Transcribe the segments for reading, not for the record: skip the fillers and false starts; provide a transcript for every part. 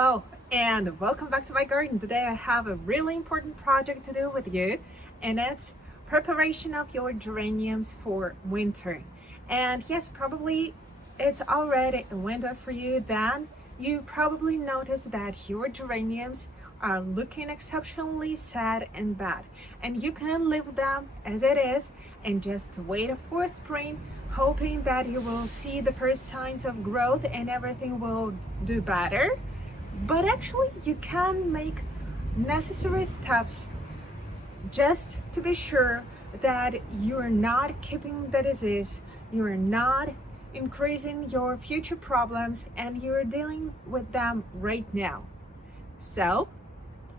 Hello and welcome back to my garden. Today I have a really important project to do with you, and it's preparation of your geraniums for winter. And yes, probably it's already a winter for you. Then you probably noticed that your geraniums are looking exceptionally sad and bad, and you can leave them as it is and just wait for spring, hoping that you will see the first signs of growth and everything will do better. But actually, you can make necessary steps just to be sure that you're not keeping the disease, you're not increasing your future problems, and you're dealing with them right now. So,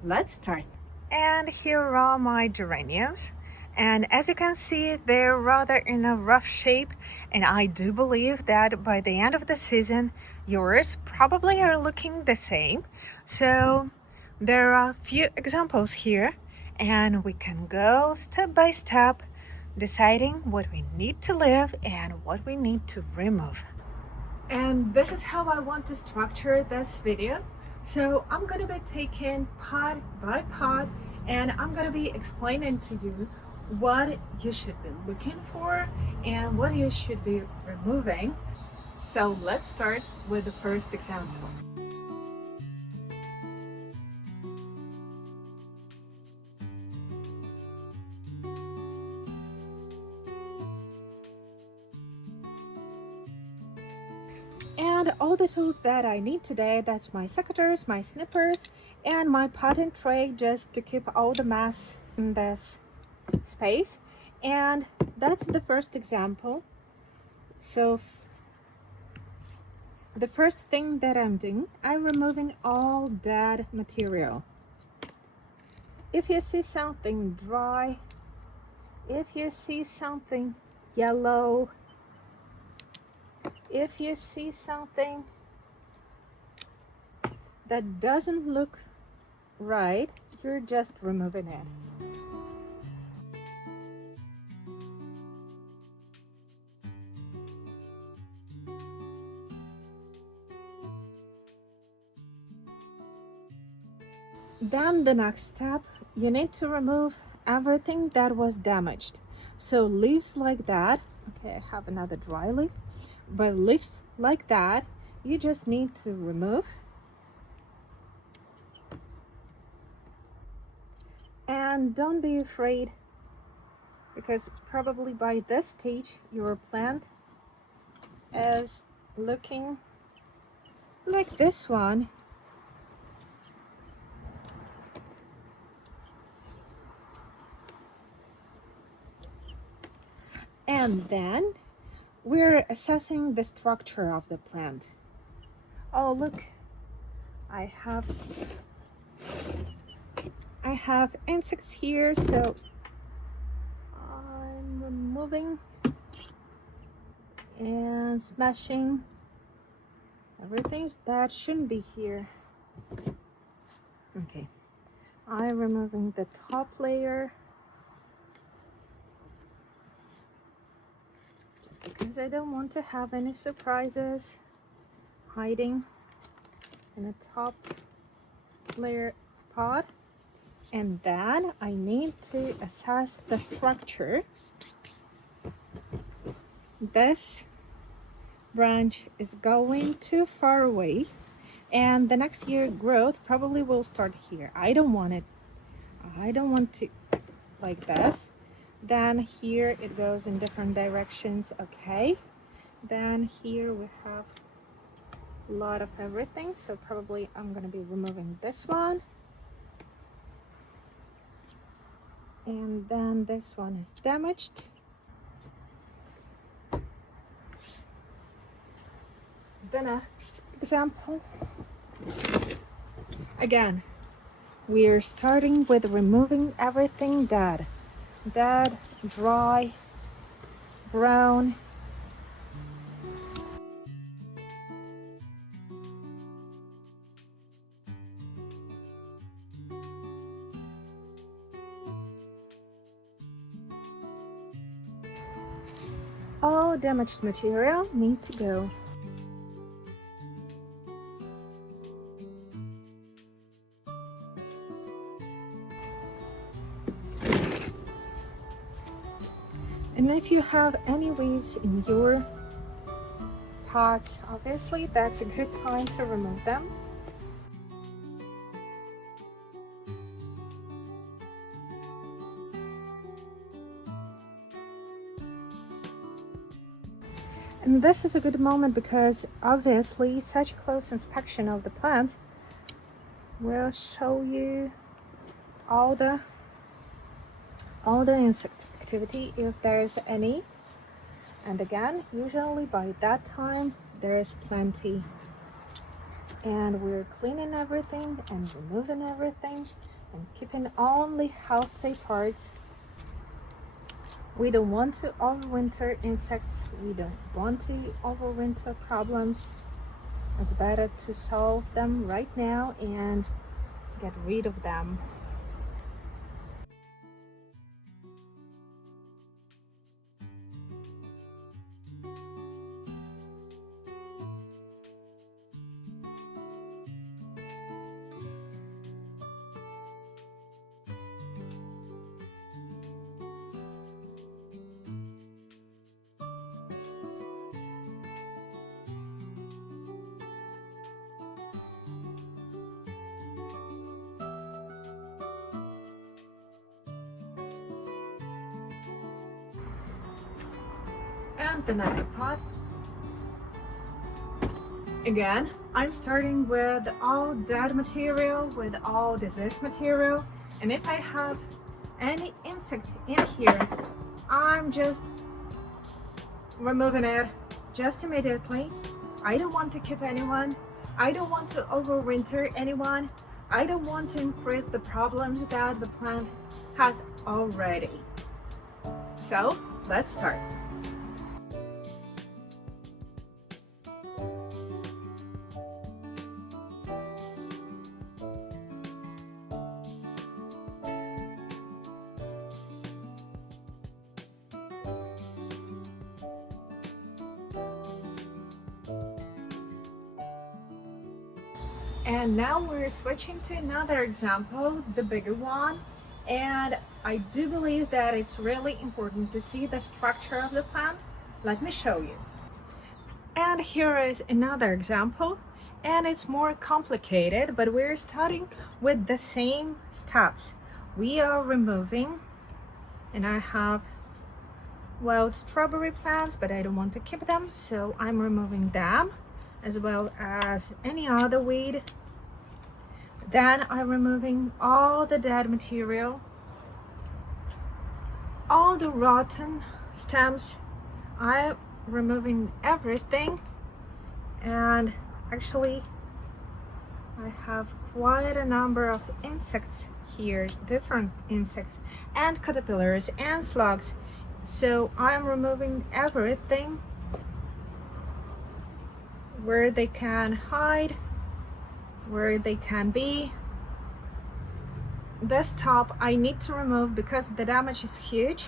let's start. And here are my geraniums. And as you can see, they're rather in a rough shape. And I do believe that by the end of the season, yours probably are looking the same. So there are a few examples here, and we can go step by step, deciding what we need to leave and what we need to remove. And this is how I want to structure this video. So I'm going to be taking pod by pod, and I'm going to be explaining to you what you should be looking for and what you should be removing. So let's start with the first example. And all the tools that I need today, that's my secateurs, my snippers, and my potting tray, just to keep all the mess in this space. And that's the first example. So the first thing that I'm doing, I'm removing all dead material. If you see something dry, if you see something yellow, if you see something that doesn't look right, you're just removing it. Then the next step, you need to remove everything that was damaged. So leaves like that, okay, I have another dry leaf, but leaves like that, you just need to remove. And don't be afraid, because probably by this stage your plant is looking like this one. And then we're assessing the structure of the plant. Oh, look, I have insects here, so I'm removing and smashing everything that shouldn't be here. Okay, I'm removing the top layer just because I don't want to have any surprises hiding in the top layer pot. And then I need to assess the structure. This branch is going too far away, and the next year growth probably will start here. I don't want it like this. Then here it goes in different directions. Okay, then here we have a lot of everything, so probably I'm going to be removing this one. And then this one is damaged. The next example, again, we're starting with removing everything dead, dry, brown. All damaged material need to go. And if you have any weeds in your pots, obviously that's a good time to remove them. And this is a good moment because obviously such a close inspection of the plant will show you all the insect activity if there's any. And again, usually by that time there's plenty. And we're cleaning everything and removing everything and keeping only healthy parts. We don't want to overwinter insects. We don't want to overwinter problems. It's better to solve them right now and get rid of them. And the next pot. Again, I'm starting with all dead material, with all diseased material. And if I have any insect in here, I'm just removing it just immediately. I don't want to keep anyone. I don't want to overwinter anyone. I don't want to increase the problems that the plant has already. So let's start. And now we're switching to another example, the bigger one. And I do believe that it's really important to see the structure of the plant. Let me show you. And here is another example, and it's more complicated, but we're starting with the same steps. We are removing, and I have wild strawberry plants, but I don't want to keep them, so I'm removing them, as well as any other weed. Then I'm removing all the dead material, all the rotten stems. I'm removing everything, and actually I have quite a number of insects here, different insects and caterpillars and slugs. So I'm removing everything where they can hide, where they can be. This top I need to remove because the damage is huge.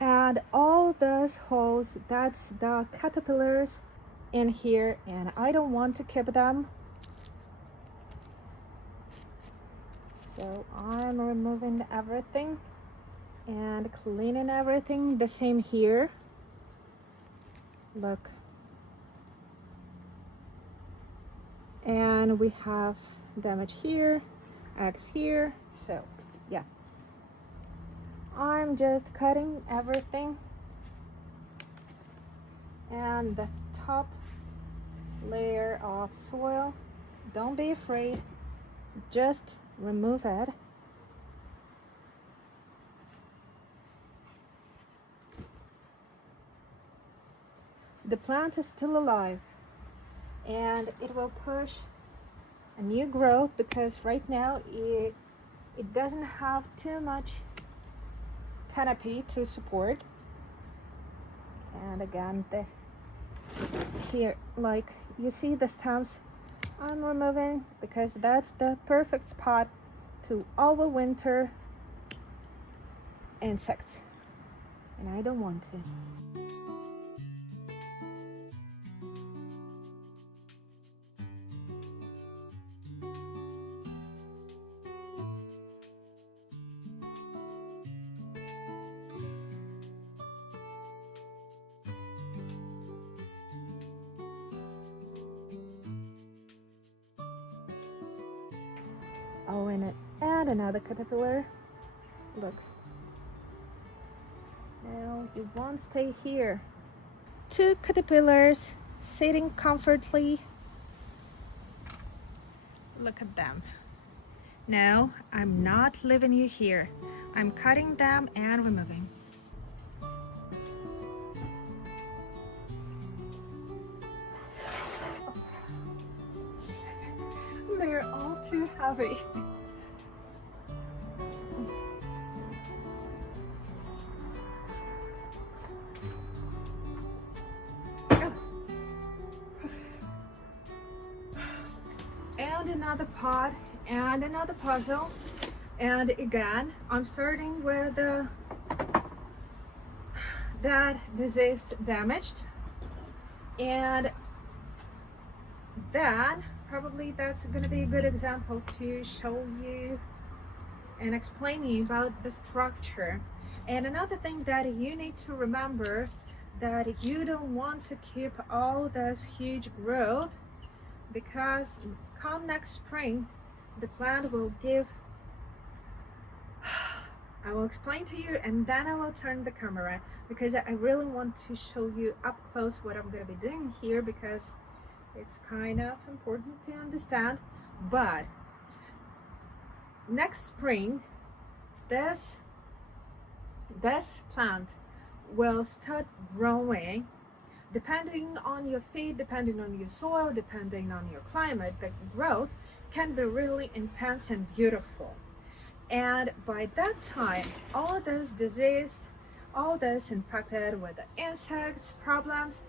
And all those holes, that's the caterpillars in here, and I don't want to keep them. So I'm removing everything and cleaning everything. The same here. Look. And we have damage here, eggs here. So yeah, I'm just cutting everything, and the top layer of soil, don't be afraid, just remove it. The plant is still alive, and it will push a new growth because right now it doesn't have too much canopy to support. And again, here, like you see the stems I'm removing because that's the perfect spot to overwinter insects, and I don't want to. Oh, and another caterpillar. Look. Now it won't stay here. Two caterpillars sitting comfortably. Look at them. No, I'm not leaving you here. I'm cutting them and removing. They're all too heavy. And another pot and another puzzle. And again, I'm starting with that diseased, damaged, and then probably that's going to be a good example to show you and explain you about the structure. And another thing that you need to remember, that you don't want to keep all this huge growth, because come next spring the plant will give, I will explain to you and then I will turn the camera, because I really want to show you up close what I'm going to be doing here, because it's kind of important to understand. But next spring this plant will start growing. Depending on your feed, depending on your soil, depending on your climate, the growth can be really intense and beautiful. And by that time, all this diseased, all this infected with the insects problems,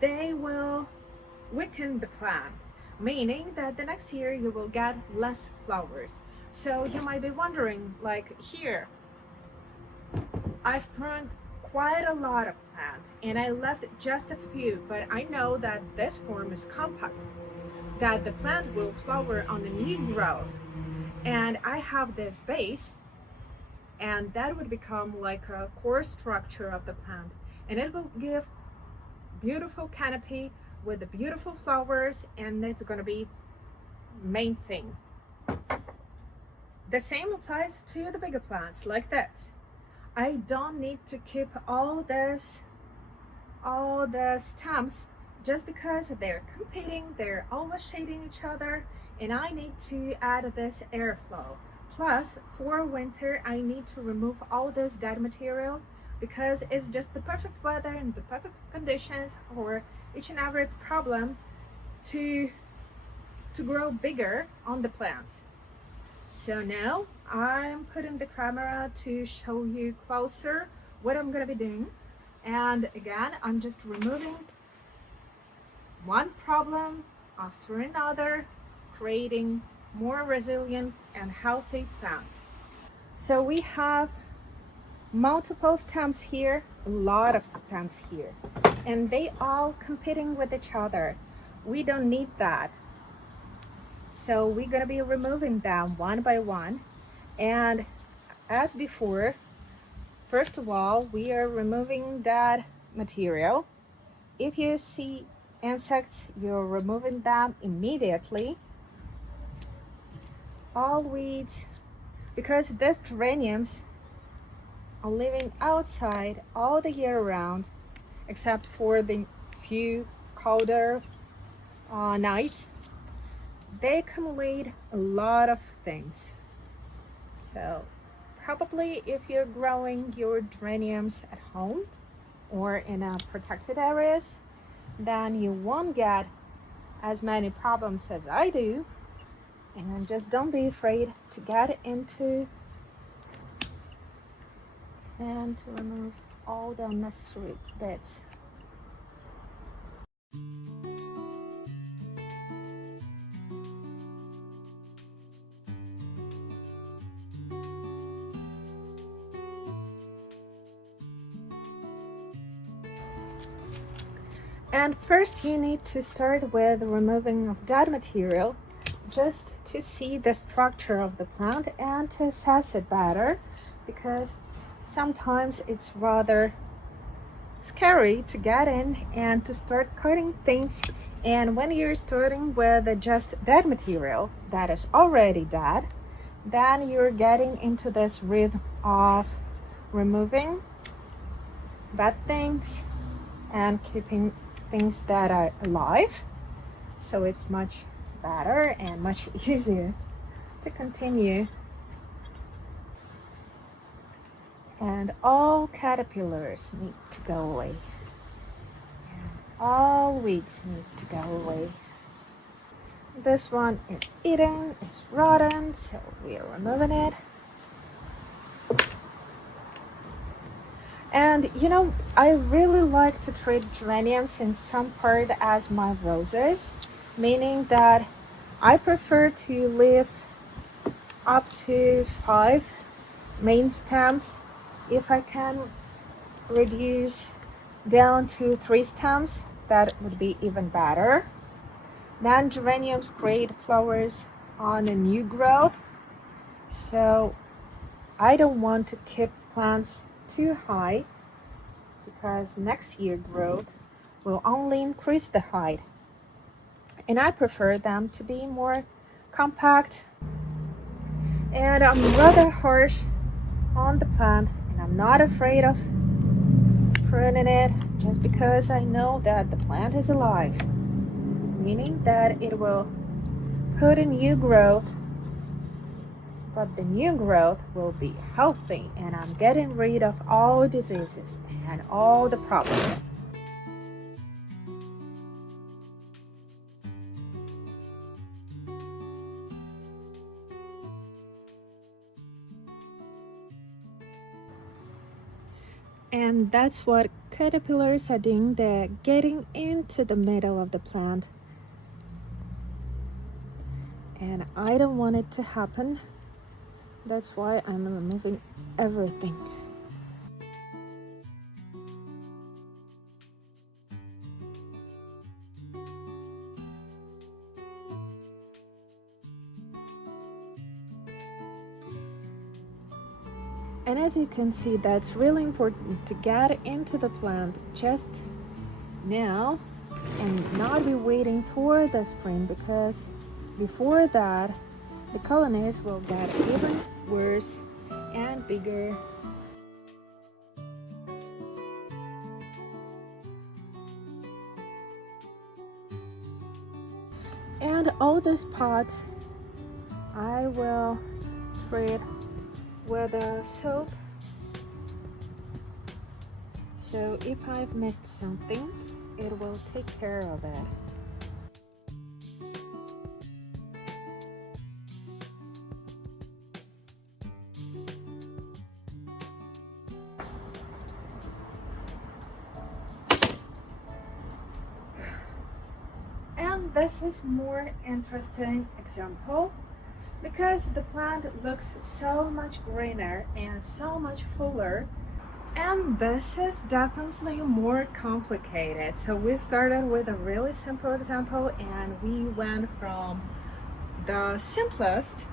they will weaken the plant, meaning that the next year you will get less flowers. So you might be wondering, like here, I've pruned quite a lot of plant and I left just a few, but I know that this form is compact, that the plant will flower on the new growth. And I have this base, and that would become like a core structure of the plant, and it will give beautiful canopy with the beautiful flowers, and it's going to be main thing. The same applies to the bigger plants like this. I don't need to keep all the stems just because they're competing, they're always shading each other, and I need to add this airflow. Plus, for winter, I need to remove all this dead material, because it's just the perfect weather and the perfect conditions for each and every problem to grow bigger on the plants. So now I'm putting the camera to show you closer what I'm going to be doing. And again, I'm just removing one problem after another, creating more resilient and healthy plant. So we have multiple stems here, a lot of stems here, and they all competing with each other. We don't need that. So we're going to be removing them one by one. And as before, first of all, we are removing that material. If you see insects, you're removing them immediately. All weeds, because these geraniums are living outside all the year round, except for the few colder nights. They accumulate a lot of things. So probably if you're growing your geraniums at home or in protected areas, then you won't get as many problems as I do. And just don't be afraid to get into and to remove all the unnecessary bits. And first you need to start with removing of that material, just to see the structure of the plant and to assess it better, because sometimes it's rather scary to get in and to start cutting things. And when you're starting with just dead material that is already dead, then you're getting into this rhythm of removing bad things and keeping things that are alive. So it's much better and much easier to continue. And all caterpillars need to go away. And all weeds need to go away. This one is eaten, it's rotten, so we are removing it. And you know, I really like to treat geraniums in some part as my roses, meaning that I prefer to leave up to 5 main stems. If I can reduce down to 3 stems, that would be even better. Then geraniums create flowers on a new growth, so I don't want to keep plants too high because next year growth will only increase the height, and I prefer them to be more compact. And I'm rather harsh on the plant, and I'm not afraid of pruning it just because I know that the plant is alive, meaning that it will put in new growth, but the new growth will be healthy, and I'm getting rid of all diseases and all the problems. And that's what caterpillars are doing. They're getting into the middle of the plant, and I don't want it to happen. That's why I'm removing everything. And as you can see, that's really important to get into the plant just now and not be waiting for the spring, because before that the colonies will get even worse and bigger. And all these pots I will treat with a soap, so if I've missed something, it will take care of it. And this is more interesting example because the plant looks so much greener and so much fuller, and this is definitely more complicated. So we started with a really simple example, and we went from the simplest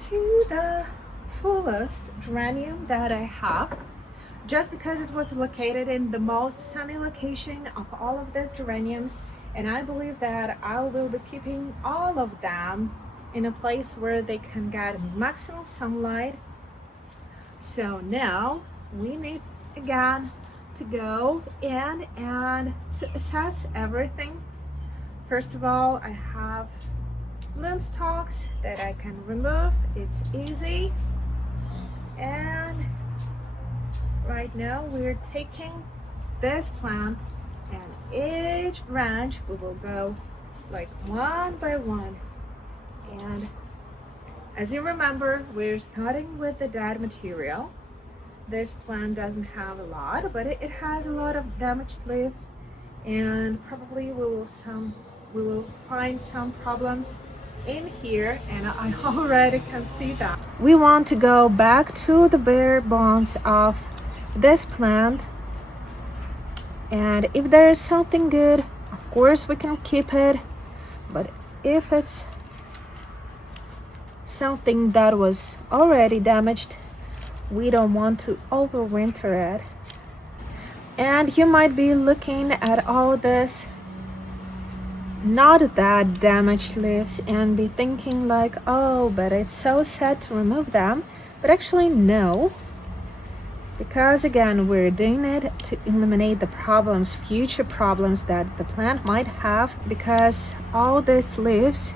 to the fullest geranium that I have, just because it was located in the most sunny location of all of these geraniums, and I believe that I will be keeping all of them in a place where they can get maximum sunlight. So now we need again to go in and to assess everything. First of all, I have bloom stalks that I can remove. It's easy. And right now we're taking this plant, and each branch we will go like one by one. And as you remember, we're starting with the dead material. This plant doesn't have a lot, but it has a lot of damaged leaves, and probably we will find some problems in here, and I already can see that. We want to go back to the bare bones of this plant, and if there is something good, of course we can keep it, but if it's something that was already damaged, we don't want to overwinter it. And you might be looking at all this not that damaged leaves and be thinking like, oh, but it's so sad to remove them. But actually no, because again, we're doing it to eliminate the problems, future problems that the plant might have, because all these leaves,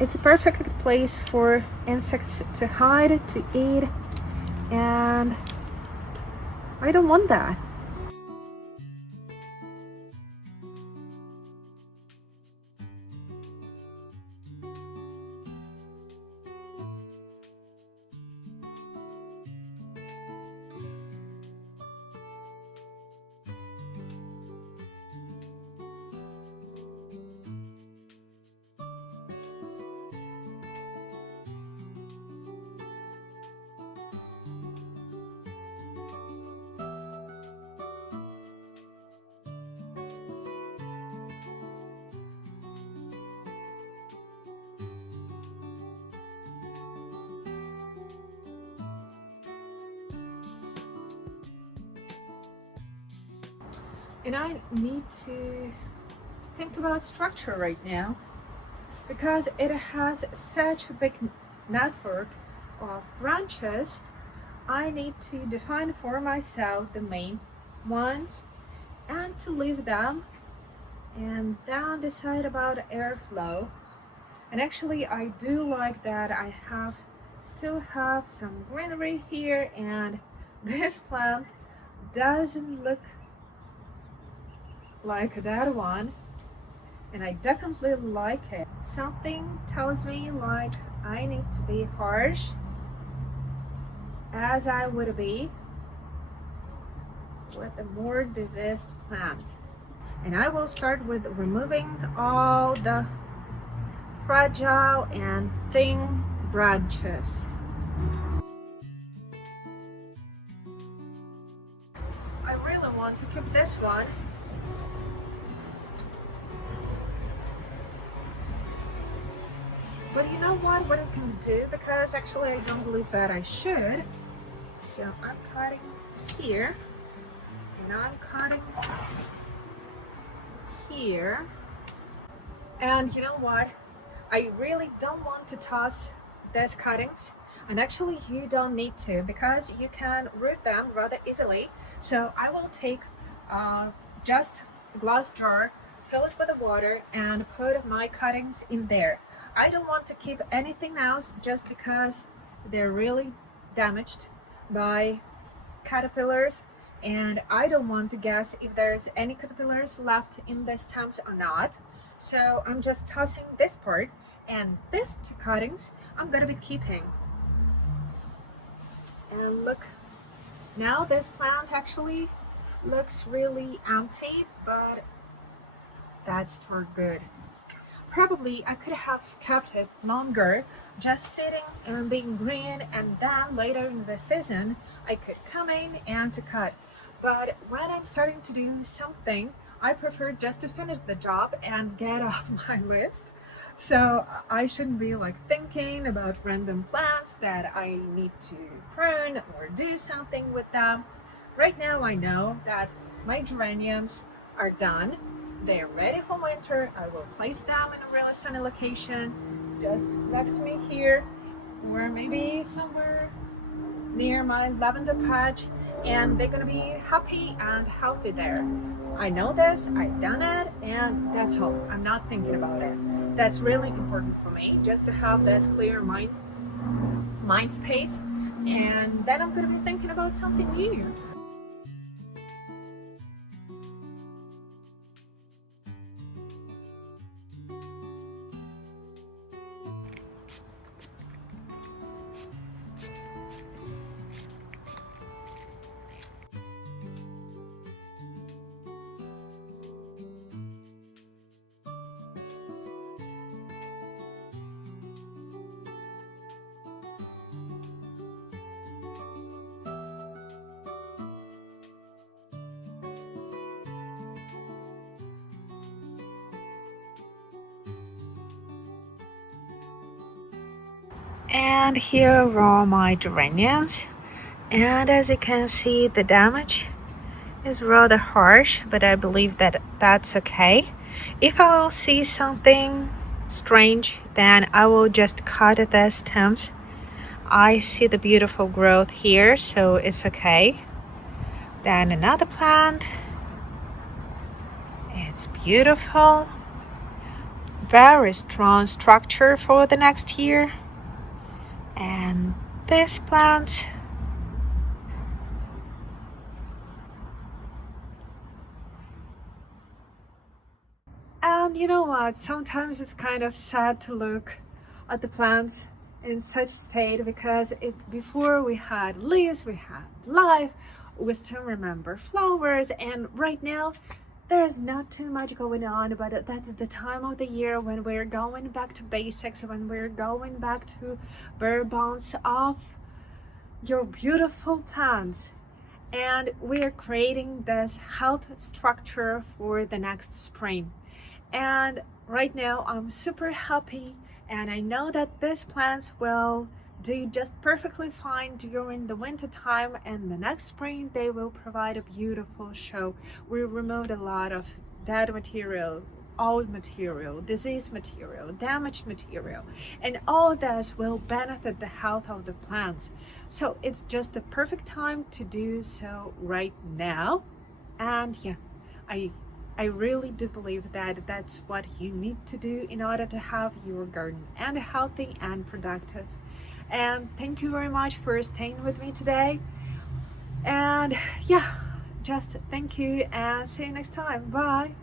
it's a perfect place for insects to hide, to eat, and I don't want that. And I need to think about structure right now, because it has such a big network of branches. I need to define for myself the main ones and to leave them, and then decide about airflow. And actually I do like that I still have some greenery here, and this plant doesn't look like that one, and I definitely like it. Something tells me like I need to be harsh as I would be with a more diseased plant. And I will start with removing all the fragile and thin branches. I really want to keep this one. But you know what I can do, because actually I don't believe that I should. So I'm cutting here, and I'm cutting here. And you know what? I really don't want to toss these cuttings, and actually you don't need to, because you can root them rather easily. So I will take just a glass jar, fill it with the water, and put my cuttings in there. I don't want to keep anything else just because they're really damaged by caterpillars, and I don't want to guess if there's any caterpillars left in the stems or not. So I'm just tossing this part, and these two cuttings I'm gonna be keeping. And look, now this plant actually looks really empty, but that's for good. Probably I could have kept it longer, just sitting and being green, and then later in the season I could come in and to cut. But when I'm starting to do something, I prefer just to finish the job and get off my list. So I shouldn't be like thinking about random plants that I need to prune or do something with them. Right now I know that my geraniums are done. They're ready for winter. I will place them in a really sunny location just next to me here, or maybe somewhere near my lavender patch, and they're gonna be happy and healthy there. I know this, I've done it, and that's all. I'm not thinking about it. That's really important for me, just to have this clear mind space, and then I'm gonna be thinking about something new. And here are my geraniums, and as you can see, the damage is rather harsh, but I believe that that's okay. If I will see something strange, then I will just cut the stems. I see the beautiful growth here, so it's okay. Then another plant. It's beautiful. Very strong structure for the next year. And this plant. And you know what? Sometimes it's kind of sad to look at the plants in such a state because before we had leaves, we had life, we still remember flowers, and right now there's not too much going on, but that's the time of the year when we're going back to basics, when we're going back to bare bones of your beautiful plants. And we are creating this health structure for the next spring. And right now I'm super happy, and I know that these plants will do just perfectly fine during the winter time, and the next spring they will provide a beautiful show. We removed a lot of dead material, old material, diseased material, damaged material, and all this will benefit the health of the plants. So it's just the perfect time to do so right now. And yeah, I I really do believe that that's what you need to do in order to have your garden and healthy and productive. And thank you very much for staying with me today. And yeah, just thank you and see you next time. Bye.